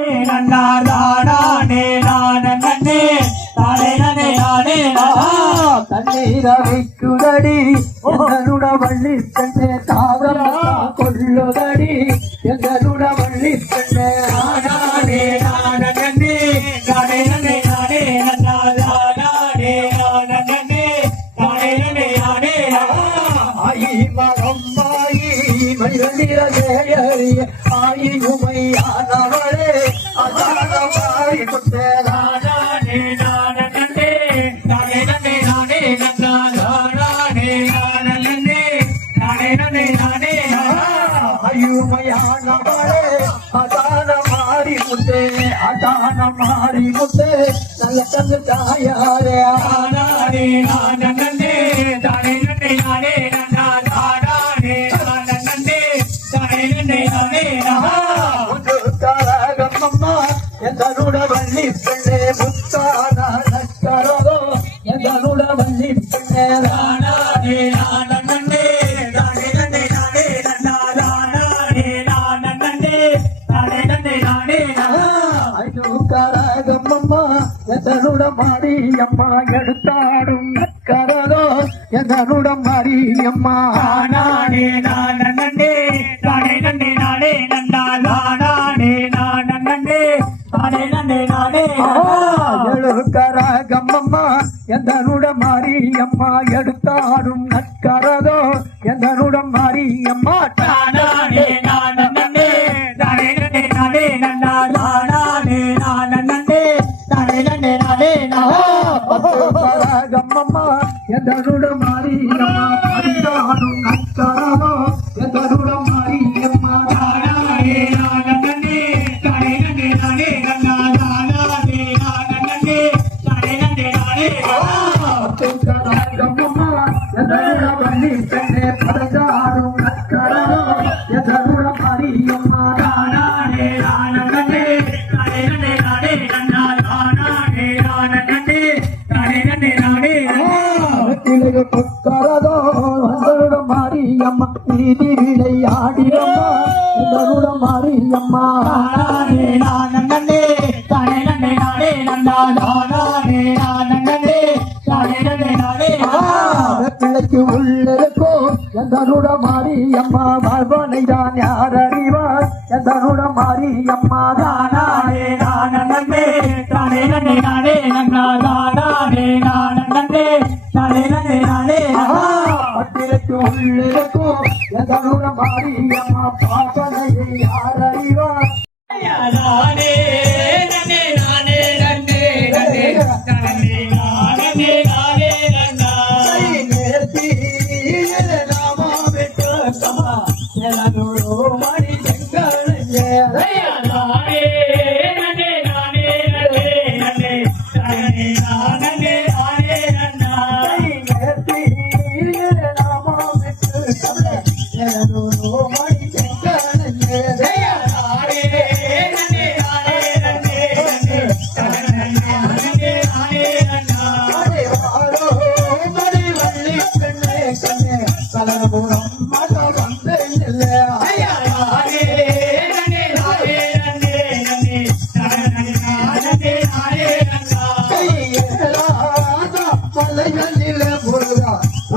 நானே நன்னா தானே நானே தானே நன்னே நானே நானா எங்களுட வள்ளி பெண்ணே தாவரம் கொள்ளுதடி எங்களுட வள்ளி பெண்ணே நானே நானே நன்னே தானே நானே நன்னா தானே நானே தானே நன்னே நானே ஆயி மரம் ஆயி மனிதனிர ஆயி முத்தே நல்ல கண்ணு தாயாரே. தானே நானே நன்னே தானே நன்னே நானே நன்னா தானே நானே நன்னே. தானே நன்னே நானே வள்ளி பெண்ணே வள்ளி பெண்ணே மாரியம்மா எடுத்தாடும் நக்கரதோ எங்களுட மாரியம்மா தானே நானே நன்னே தானே நன்னே நானே நன்னா தானே நானே நன்னே தானே நன்னே நானே நானா எழுக்கரகம்மம்மா எங்களுட மாரியம்மா எடுத்தாடும் நக்கரதோ எங்களுட மாரியம்மா தானே தானே நானே நன்னே தானே நன்னே நானே நானா பிள்ளைக்கு உள்ளிருக்கோ எந்தனுட மாரியம்மா வாழ்வனை தான் யார தருட எந்தனுட மாரியம்மா தானே நானே நன்னே தானே நன்னே நானே நன்னா தானே நானே நன்னே தானே நன்னே நானே பத்திரத்து உள்ளிருக்கும் தருட எந்தனுட மாரியம்மா பாசனையை யார் அறிவார்? நானே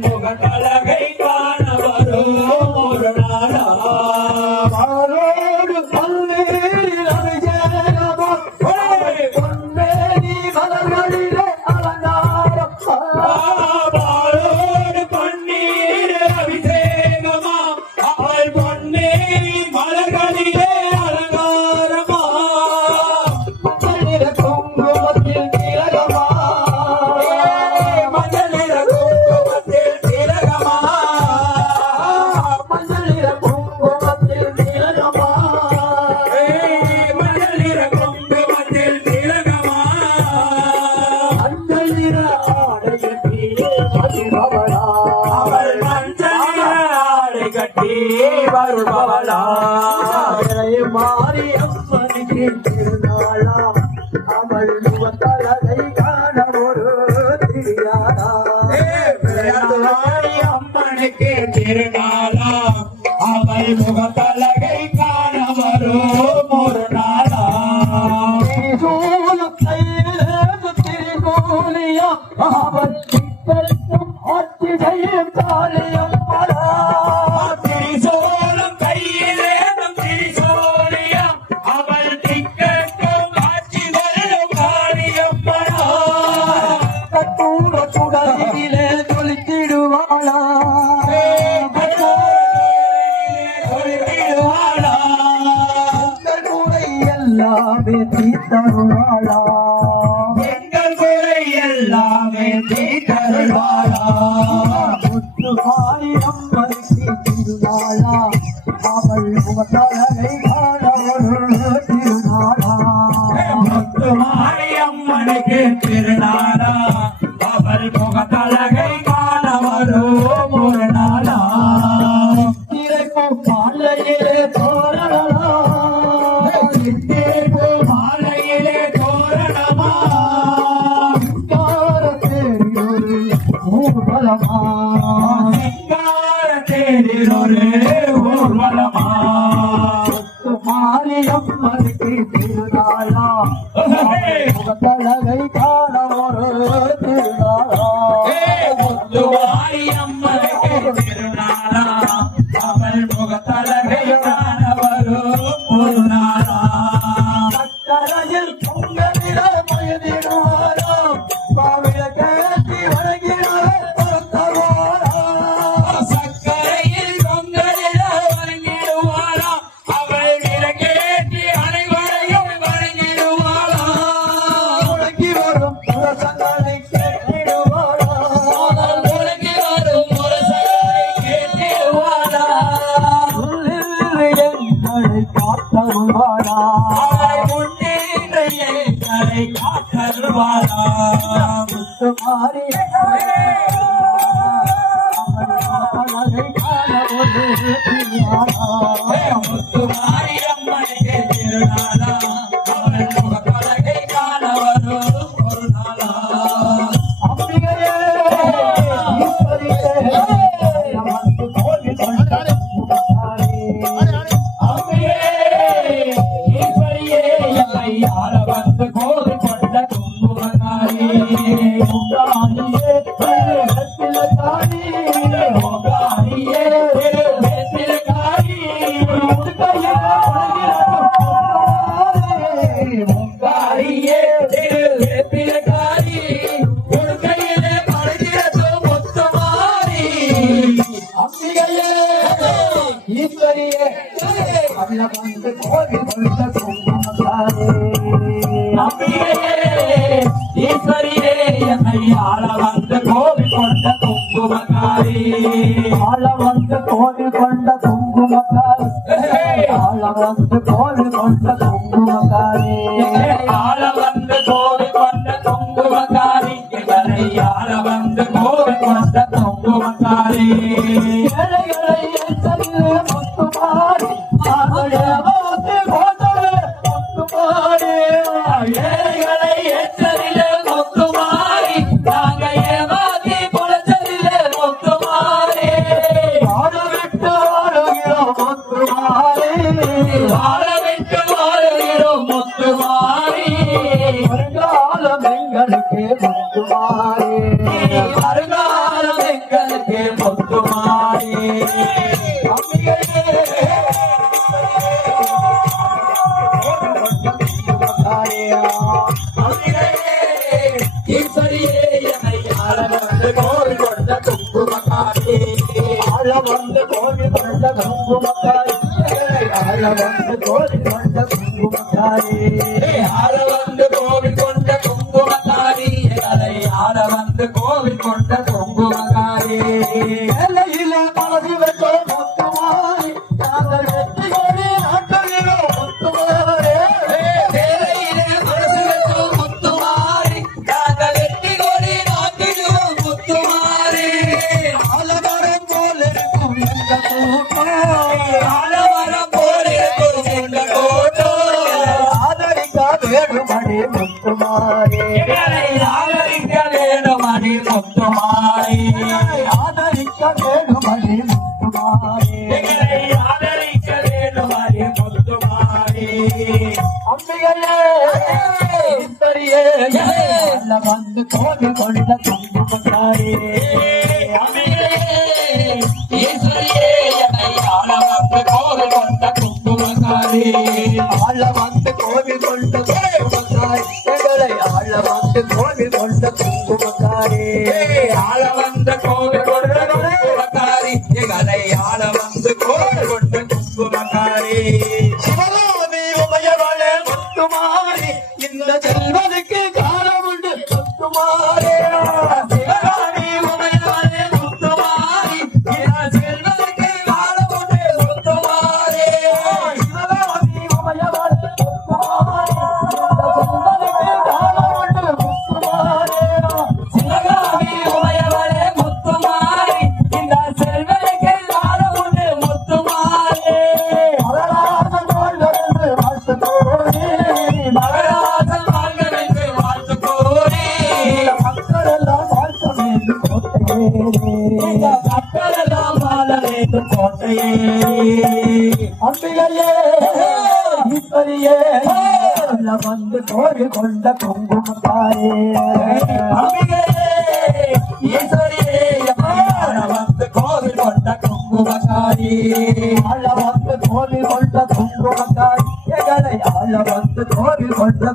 முகத்தழகை வா. தருவாயா எங்கள் குறை எல்லாமே நீ திருநாடா அவள் முகத்தலகை love. Damn. Senhor. எங்களுக்கு முத்துமாரி வருங்காலம் எங்களுக்கு முத்துமாரி ஈஸ்வரியே என்னை ஆள வந்து கோவில் கொண்ட மக்காரே ஆள வந்து கோவில் கொண்ட மக்காரே ஆள வந்து கோவில் ஆள கொண்ட வந்து கோவில் கொண்ட குங்குமக்காரே அம்பிகையே, ஈஸ்வரியே, கோவில் கொண்ட குங்குமக்காரி. ஆள வந்து கோவில் கொண்ட குங்குமக்காரி எங்களை ஆள வந்து கோவில் கொண்ட ஆள வந்த கோவில் கொண்ட எங்களை ஆள வந்து கோவில் கொண்ட உமையவளே முத்துமாரி அம்பிகையே ஈஸ்வரியே அல்ல வந்து கோரி கொண்ட குங்குமத்தாயே அம்பிகையே, ஈஸ்வரியே, வந்து கோவில் கொண்ட குங்குமக்காரி. அல்ல வந்து கோரி கொண்ட குங்குமத்தாய் எங்களை அல்ல வந்து கொண்ட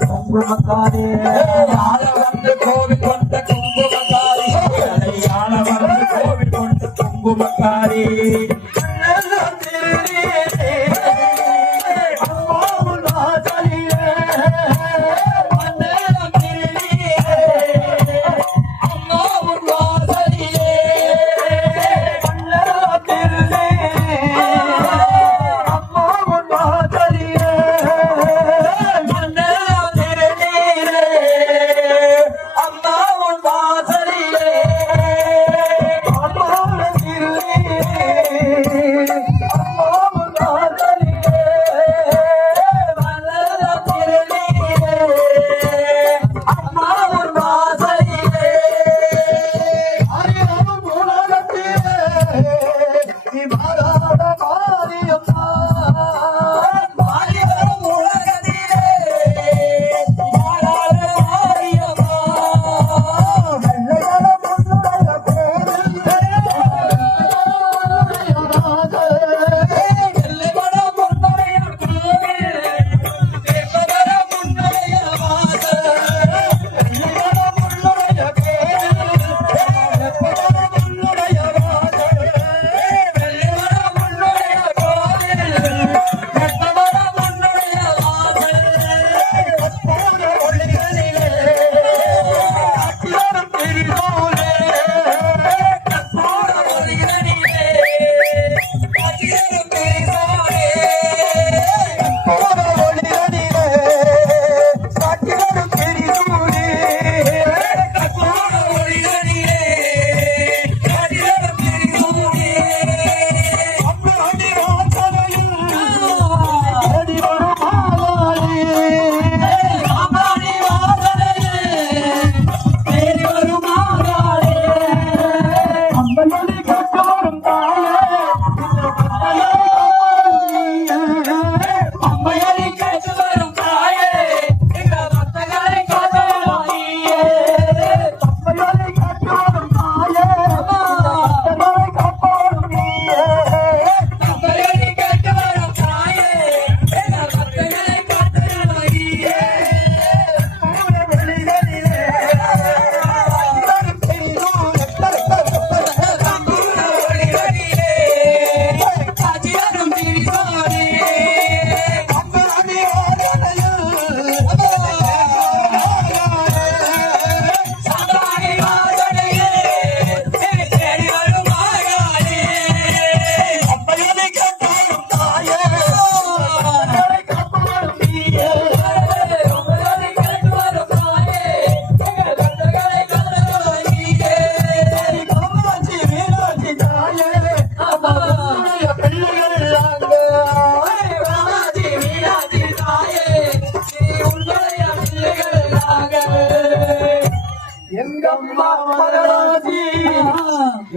பேராசி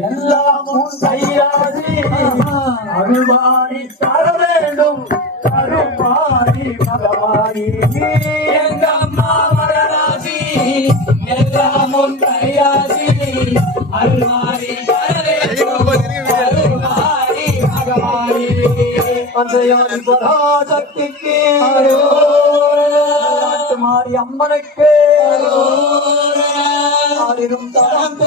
எல்லாமும் கைராசி அருள்வாணி தர வேண்டும். கருப்பாணி பகவானி. எங்க அம்மா வரராசி எல்லாமும் கைராசி அருள்வாணி தர வேண்டும். கருப்பாணி பகவானி. பஞ்சயாதி அம்மனுக்கு ஆடிடும் தரம்